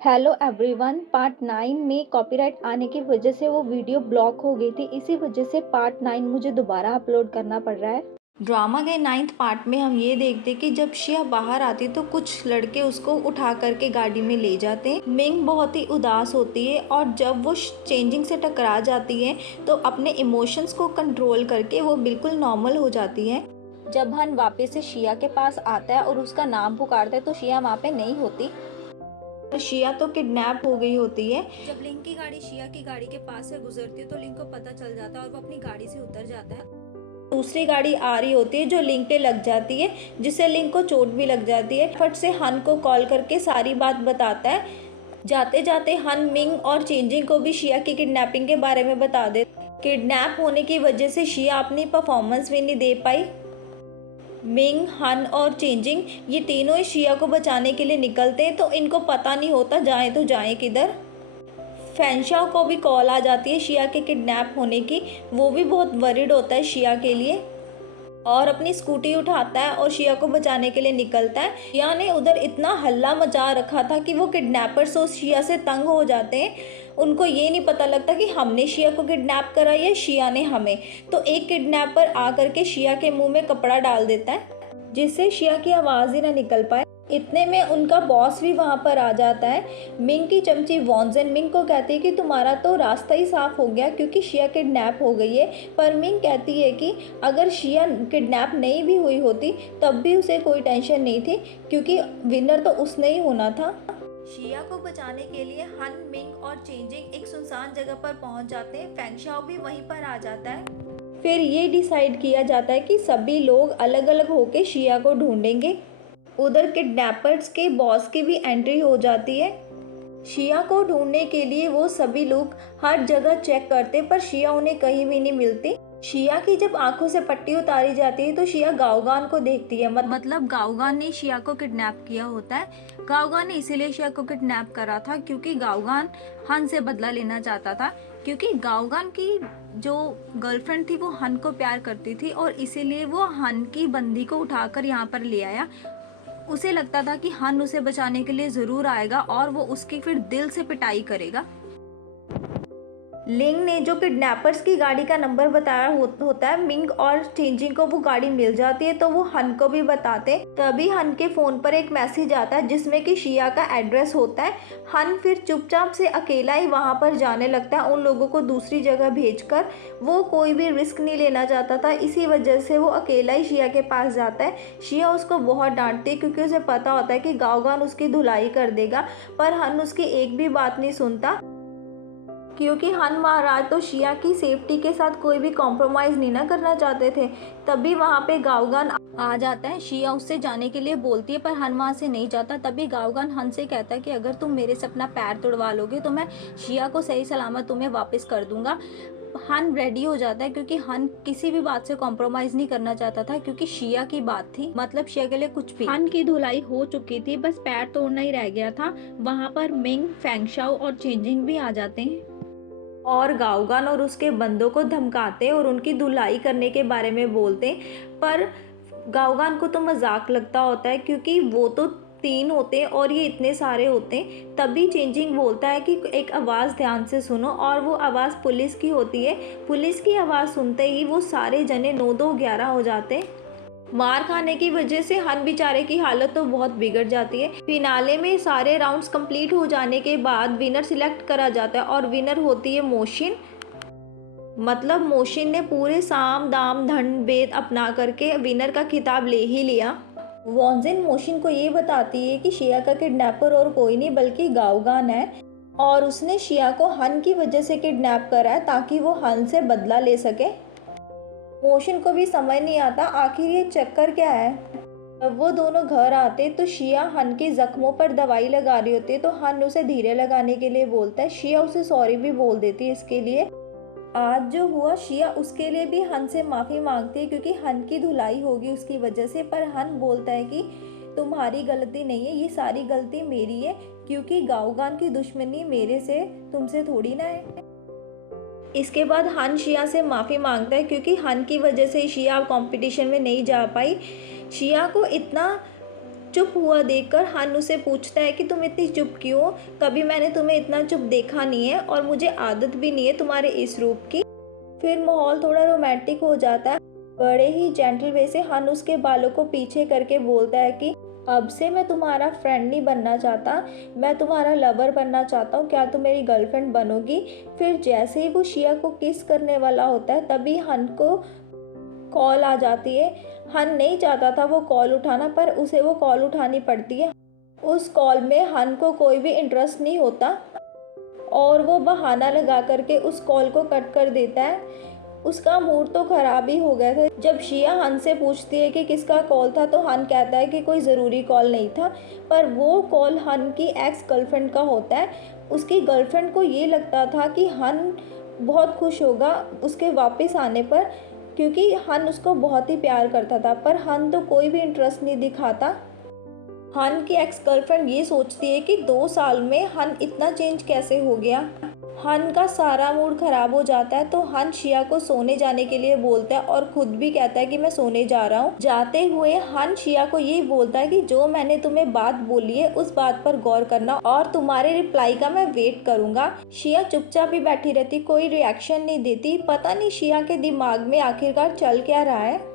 Hello everyone. Part 9 में copyright आने की वजह से वो वीडियो ब्लॉक हो गई थी। इसी वजह से पार्ट 9 मुझे दोबारा अपलोड करना पड़ रहा है। ड्रामा के 9th पार्ट में हम ये देखते कि जब शिया बाहर आती तो कुछ लड़के उसको उठा करके गाड़ी में ले जाते हैं। मिंग बहुत ही उदास होती है और जब वो चेंजिंग से टकरा जाती है तो अपने इमोशंस को कंट्रोल करके वो बिल्कुल नॉर्मल हो जाती है। जब हन वापस से शिया के पास आता है और उसका नाम पुकारता है तो शिया वहाँ पे नहीं होती। शिया तो किडनैप हो गई होती है। जब लिंग की गाड़ी शिया की गाड़ी के पास से गुजरती है तो लिंग को पता चल जाता है और वो अपनी गाड़ी से उतर जाता है। दूसरी गाड़ी आ रही होती है जो लिंग पे लग जाती है, जिससे लिंग को चोट भी लग जाती है। फट से हन को कॉल करके सारी बात बताता है। जाते जाते हन मिंग और चेंजिंग को भी शिया की किडनैपिंग के बारे में बता दे। किडनैप होने की वजह से शिया अपनी परफॉर्मेंस भी नहीं दे पाई। मिंग, हन और चेंजिंग ये तीनों ही शिया को बचाने के लिए निकलते हैं तो इनको पता नहीं होता जाएं तो जाएं किधर। फैंशाओ को भी कॉल आ जाती है शिया के किडनैप होने की। वो भी बहुत वरिड होता है शिया के लिए और अपनी स्कूटी उठाता है और शिया को बचाने के लिए निकलता है। शिया ने उधर इतना हल्ला मचा रखा था कि वो किडनैपर्स उस शिया से तंग हो जाते हैं। उनको ये नहीं पता लगता कि हमने शिया को किडनैप करा या शिया ने हमें। तो एक किडनैपर आकर के शिया के मुंह में कपड़ा डाल देता है जिससे शिया की आवाज़ ही ना निकल पाए। इतने में उनका बॉस भी वहाँ पर आ जाता है। मिंग की चमची वॉन्जन मिंग को कहती है कि तुम्हारा तो रास्ता ही साफ हो गया क्योंकि शिया किडनैप हो गई है। पर मिंग कहती है कि अगर शिया किडनैप नहीं भी हुई होती तब भी उसे कोई टेंशन नहीं थी क्योंकि विनर तो उसने ही होना था। शिया को बचाने के लिए हन, मिंग और चेंजिंग एक सुनसान जगह पर पहुंच जाते हैं। फेंगशाओ भी वहीं पर आ जाता है। फिर ये डिसाइड किया जाता है कि सभी लोग अलग अलग होकर शिया को ढूंढेंगे। उधर किडनैपर्स के बॉस की भी एंट्री हो जाती है। शिया को ढूंढने के लिए वो सभी लोग हर जगह चेक करते पर शिया उन्हें कहीं भी नहीं मिलती। शिया की जब आंखों से पट्टी उतारी जाती है तो शिया गाओगान को देखती है। मतलब गाओगान ने शिया को किडनैप किया होता है। गाओगान ने इसीलिए शिया को किडनैप करा था क्योंकि गाओगान हन से बदला लेना चाहता था। क्योंकि गाओगान की जो गर्लफ्रेंड थी वो हन को प्यार करती थी और इसीलिए वो हन की बंदी को उठाकर यहाँ पर ले आया। उसे लगता था कि हन उसे बचाने के लिए ज़रूर आएगा और वो उसकी फिर दिल से पिटाई करेगा। लिंग ने जो किडनैपर्स की गाड़ी का नंबर बताया होता है, मिंग और चेंजिंग को वो गाड़ी मिल जाती है तो वो हन को भी बताते। तभी हन के फ़ोन पर एक मैसेज आता है जिसमें कि शिया का एड्रेस होता है। हन फिर चुपचाप से अकेला ही वहाँ पर जाने लगता है उन लोगों को दूसरी जगह भेजकर। वो कोई भी रिस्क नहीं लेना चाहता था, इसी वजह से वो अकेला ही शिया के पास जाता है। शिया उसको बहुत डांटती है क्योंकि उसे पता होता है कि गाओगान उसकी धुलाई कर देगा, पर हन उसकी एक भी बात नहीं सुनता क्योंकि हन महाराज तो शिया की सेफ्टी के साथ कोई भी कॉम्प्रोमाइज़ नहीं ना करना चाहते थे। तभी वहाँ पे गाओगान आ जाता है। शिया उससे जाने के लिए बोलती है पर हन वहाँ से नहीं जाता। तभी गाओगान हन से कहता है कि अगर तुम मेरे से अपना पैर तुड़वा लोगे तो मैं शिया को सही सलामत तुम्हें वापस कर दूंगा। हन रेडी हो जाता है क्योंकि हन किसी भी बात से कॉम्प्रोमाइज़ नहीं करना चाहता था क्योंकि शिया की बात थी, मतलब शिया के लिए कुछ भी। हन की धुलाई हो चुकी थी, बस पैर तोड़ना ही रह गया था। वहाँ पर मिंग, फेंगशाओ और चेंजिंग भी आ जाते हैं और गाओगान और उसके बंदों को धमकाते और उनकी धुलाई करने के बारे में बोलते। पर गाओगान को तो मजाक लगता होता है क्योंकि वो तो 3 होते हैं और ये इतने सारे होते हैं। तभी चेंजिंग बोलता है कि एक आवाज़ ध्यान से सुनो और वो आवाज़ पुलिस की होती है। पुलिस की आवाज़ सुनते ही वो सारे जने 9-2-11 हो जाते हैं। मार खाने की वजह से हन बेचारे की हालत तो बहुत बिगड़ जाती है। फिनाले में सारे राउंड्स कंप्लीट हो जाने के बाद विनर सिलेक्ट करा जाता है और विनर होती है मोशिन। मतलब मोशिन ने पूरे साम दाम दंड भेद अपना करके विनर का खिताब ले ही लिया। वॉन्जिन मोशिन को ये बताती है कि शिया का किडनैपर और कोई नहीं बल्कि गाओगान है और उसने शिया को हन की वजह से किडनैप करा है ताकि वो हन से बदला ले सके। मोशन को भी समझ नहीं आता आखिर ये चक्कर क्या है। जब वो दोनों घर आते तो शिया हन के जख्मों पर दवाई लगा रही होती है तो हन उसे धीरे लगाने के लिए बोलता है। शिया उसे सॉरी भी बोल देती है इसके लिए। आज जो हुआ शिया उसके लिए भी हन से माफ़ी मांगती है क्योंकि हन की धुलाई होगी उसकी वजह से। पर हन बोलता है कि तुम्हारी गलती नहीं है, ये सारी गलती मेरी है क्योंकि गाओगान की दुश्मनी मेरे से तुमसे थोड़ी ना है। इसके बाद हन शिया से माफ़ी मांगता है क्योंकि हन की वजह से शिया कंपटीशन में नहीं जा पाई। शिया को इतना चुप हुआ देखकर हन उसे पूछता है कि तुम इतनी चुप क्यों हो? कभी मैंने तुम्हें इतना चुप देखा नहीं है और मुझे आदत भी नहीं है तुम्हारे इस रूप की। फिर माहौल थोड़ा रोमांटिक हो जाता है। बड़े ही जेंटल वे से हन उसके बालों को पीछे करके बोलता है कि अब से मैं तुम्हारा फ्रेंड नहीं बनना चाहता, मैं तुम्हारा लवर बनना चाहता हूँ, क्या तुम मेरी गर्लफ्रेंड बनोगी? फिर जैसे ही वो शिया को किस करने वाला होता है तभी हन को कॉल आ जाती है। हन नहीं चाहता था वो कॉल उठाना, पर उसे वो कॉल उठानी पड़ती है। उस कॉल में हन को कोई भी इंटरेस्ट नहीं होता और वो बहाना लगा करके उस कॉल को कट कर देता है। उसका मूड तो ख़राब ही हो गया था। जब शिया हन से पूछती है कि किसका कॉल था तो हन कहता है कि कोई ज़रूरी कॉल नहीं था, पर वो कॉल हन की एक्स गर्लफ्रेंड का होता है। उसकी गर्लफ्रेंड को ये लगता था कि हन बहुत खुश होगा उसके वापस आने पर, क्योंकि हन उसको बहुत ही प्यार करता था, पर हन तो कोई भी इंटरेस्ट नहीं दिखाता। हन की एक्स गर्लफ्रेंड ये सोचती है कि 2 साल में हन इतना चेंज कैसे हो गया। हन का सारा मूड ख़राब हो जाता है तो हन शिया को सोने जाने के लिए बोलता है और खुद भी कहता है कि मैं सोने जा रहा हूँ। जाते हुए हन शिया को ये बोलता है कि जो मैंने तुम्हें बात बोली है उस बात पर गौर करना और तुम्हारे रिप्लाई का मैं वेट करूँगा। शिया चुपचाप ही बैठी रहती, कोई रिएक्शन नहीं देती। पता नहीं शिया के दिमाग में आखिरकार चल क्या रहा है।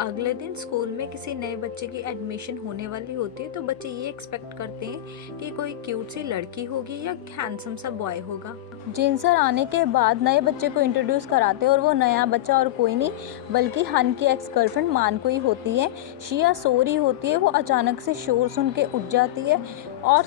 अगले दिन स्कूल में किसी नए बच्चे की एडमिशन होने वाली होती है तो बच्चे ये एक्सपेक्ट करते हैं कि कोई क्यूट सी लड़की होगी या हैंडसम सा बॉय होगा। जिन सर आने के बाद नए बच्चे को इंट्रोड्यूस कराते हैं और वो नया बच्चा और कोई नहीं बल्कि हन की एक्स गर्लफ्रेंड मान को ही होती है। शिया सो रही होती है, वो अचानक से शोर सुन के उठ जाती है और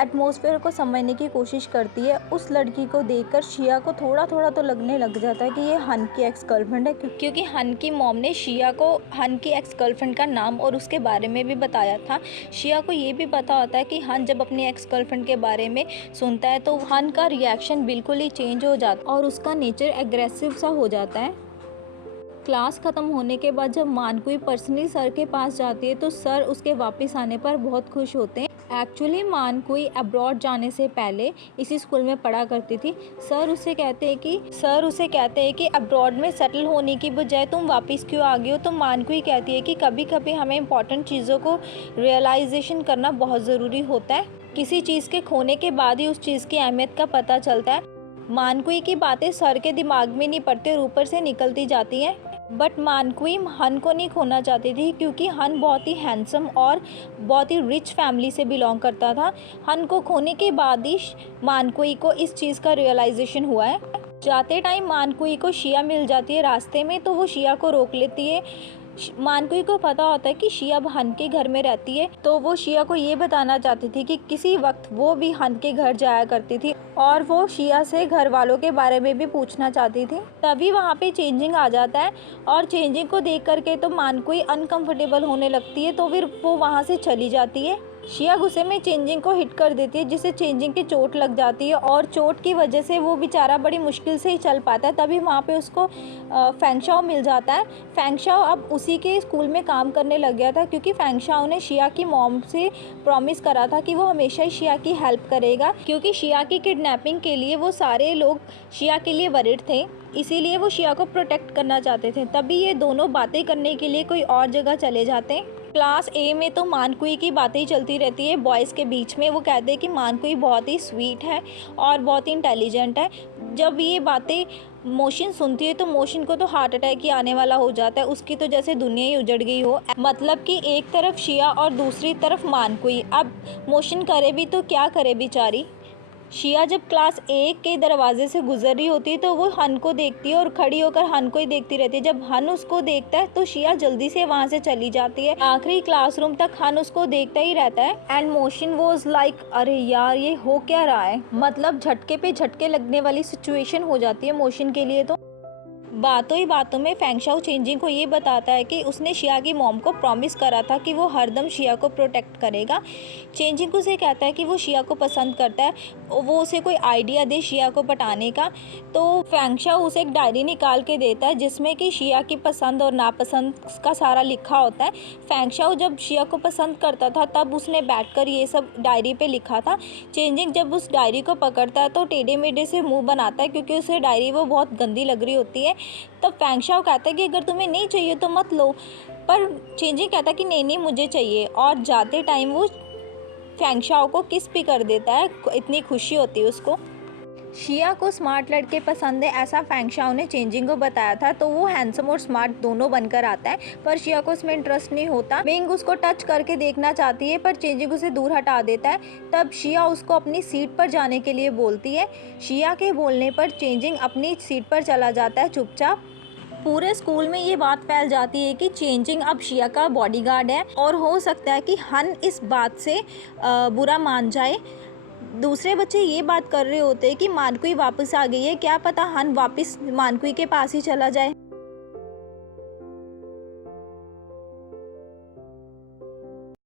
एटमॉस्फेयर को समझने की कोशिश करती है। उस लड़की को देखकर शिया को थोड़ा थोड़ा तो लगने लग जाता है कि ये हन की एक्स गर्लफ्रेंड है, क्योंकि हन की मॉम ने शिया को हन की एक्स गर्लफ्रेंड का नाम और उसके बारे में भी बताया था। शिया को ये भी पता होता है कि हन जब अपनी एक्स गर्लफ्रेंड के बारे में सुनता है तो हन का रिएक्शन बिल्कुल ही चेंज हो जाता है और उसका नेचर एग्रेसिव सा हो जाता है। क्लास ख़त्म होने के बाद जब मानकुई पर्सनली सर के पास जाती है तो सर उसके वापस आने पर बहुत खुश होते हैं। एक्चुअली मानकुई अब्रॉड जाने से पहले इसी स्कूल में पढ़ा करती थी। सर उसे कहते हैं कि अब्रॉड में सेटल होने की बजाय तुम वापस क्यों आ गई हो। तो मानकुई कहती है कि कभी कभी हमें इंपॉर्टेंट चीज़ों को रियलाइजेशन करना बहुत ज़रूरी होता है। किसी चीज़ के खोने के बाद ही उस चीज़ की अहमियत का पता चलता है। मानकुई की बातें सर के दिमाग में नहीं पड़ती और ऊपर से निकलती जाती हैं। बट मानकुई हन को नहीं खोना चाहती थी, क्योंकि हन बहुत ही हैंडसम और बहुत ही रिच फैमिली से बिलोंग करता था। हन को खोने के बाद ही मानकुई को इस चीज़ का रियलाइजेशन हुआ है। जाते टाइम मानकुई को शिया मिल जाती है रास्ते में, तो वो शिया को रोक लेती है। मानकुई को पता होता है कि शिया हन के घर में रहती है, तो वो शिया को ये बताना चाहती थी कि किसी वक्त वो भी हन के घर जाया करती थी और वो शिया से घर वालों के बारे में भी पूछना चाहती थी। तभी वहाँ पे चेंजिंग आ जाता है और चेंजिंग को देख करके तो मानकुई अनकंफर्टेबल होने लगती है, तो फिर वो वहाँ से चली जाती है। शिया गुस्से में चेंजिंग को हिट कर देती है, जिससे चेंजिंग की चोट लग जाती है और चोट की वजह से वो बेचारा बड़ी मुश्किल से ही चल पाता है। तभी वहाँ पे उसको फेंगशाओ मिल जाता है। फेंगशाओ अब उसी के स्कूल में काम करने लग गया था, क्योंकि फेंगशाओ ने शिया की मॉम से प्रॉमिस करा था कि वो हमेशा ही शिया की हेल्प करेगा, क्योंकि शिया की किडनैपिंग के लिए वो सारे लोग शिया के लिए वरिड थे, इसीलिए वो शिया को प्रोटेक्ट करना चाहते थे। तभी ये दोनों बातें करने के लिए कोई और जगह चले जाते हैं। क्लास ए में तो मानकुई की बातें ही चलती रहती है बॉयज़ के बीच में। वो कहते हैं कि मानकुई बहुत ही स्वीट है और बहुत ही इंटेलिजेंट है। जब ये बातें मोशन सुनती है तो मोशन को तो हार्ट अटैक ही आने वाला हो जाता है। उसकी तो जैसे दुनिया ही उजड़ गई हो। मतलब कि एक तरफ शिया और दूसरी तरफ मानकुई। अब मोशन करे भी तो क्या करे बेचारी। शिया जब क्लास ए के दरवाजे से गुजर रही होती है तो वो हन को देखती है और खड़ी होकर हन को ही देखती रहती है। जब हन उसको देखता है तो शिया जल्दी से वहाँ से चली जाती है। आखिरी क्लासरूम तक हन उसको देखता ही रहता है। एंड मोशन वॉज लाइक अरे यार ये हो क्या रहा है। मतलब झटके पे झटके लगने वाली सिचुएशन हो जाती है मोशन के लिए। तो बातों ही बातों में फेंगशाओ चेंजिंग को ये बताता है कि उसने शिया की मॉम को प्रॉमिस करा था कि वो हरदम शिया को प्रोटेक्ट करेगा। चेंजिंग उसे कहता है कि वो शिया को पसंद करता है, वो उसे कोई आइडिया दे शिया को पटाने का। तो फेंगशाओ उसे एक डायरी निकाल के देता है जिसमें कि शिया की पसंद और नापसंद का सारा लिखा होता है। फेंगशाओ जब शिया को पसंद करता था तब उसने बैठकर ये सब डायरी पे लिखा था। चेंजिंग जब उस डायरी को पकड़ता है तो टेढ़े मेढ़े से मुँह बनाता है, क्योंकि उसे डायरी वो बहुत गंदी लग रही होती है। तब फेंगशाओ कहता है कि अगर तुम्हें नहीं चाहिए तो मत लो, पर चेंजिंग कहता है कि नहीं नहीं मुझे चाहिए, और जाते टाइम वो फैंगशाओ को किस भी कर देता है, इतनी खुशी होती है उसको। शिया को स्मार्ट लड़के पसंद है, ऐसा फैंगशाओ ने चेंजिंग को बताया था, तो वो हैंडसम और स्मार्ट दोनों बनकर आता है। पर शिया को उसमें इंटरेस्ट नहीं होता। मिंग उसको टच करके देखना चाहती है पर चेंजिंग उसे दूर हटा देता है। तब शिया उसको अपनी सीट पर जाने के लिए बोलती है। शिया के बोलने पर चेंजिंग अपनी सीट पर चला जाता है चुपचाप। पूरे स्कूल में ये बात फैल जाती है कि चेंजिंग अब शिया का बॉडीगार्ड है, और हो सकता है कि हन इस बात से बुरा मान जाए। दूसरे बच्चे ये बात कर रहे होते हैं कि मानकुई वापस आ गई है, क्या पता हन वापस मानकुई के पास ही चला जाए।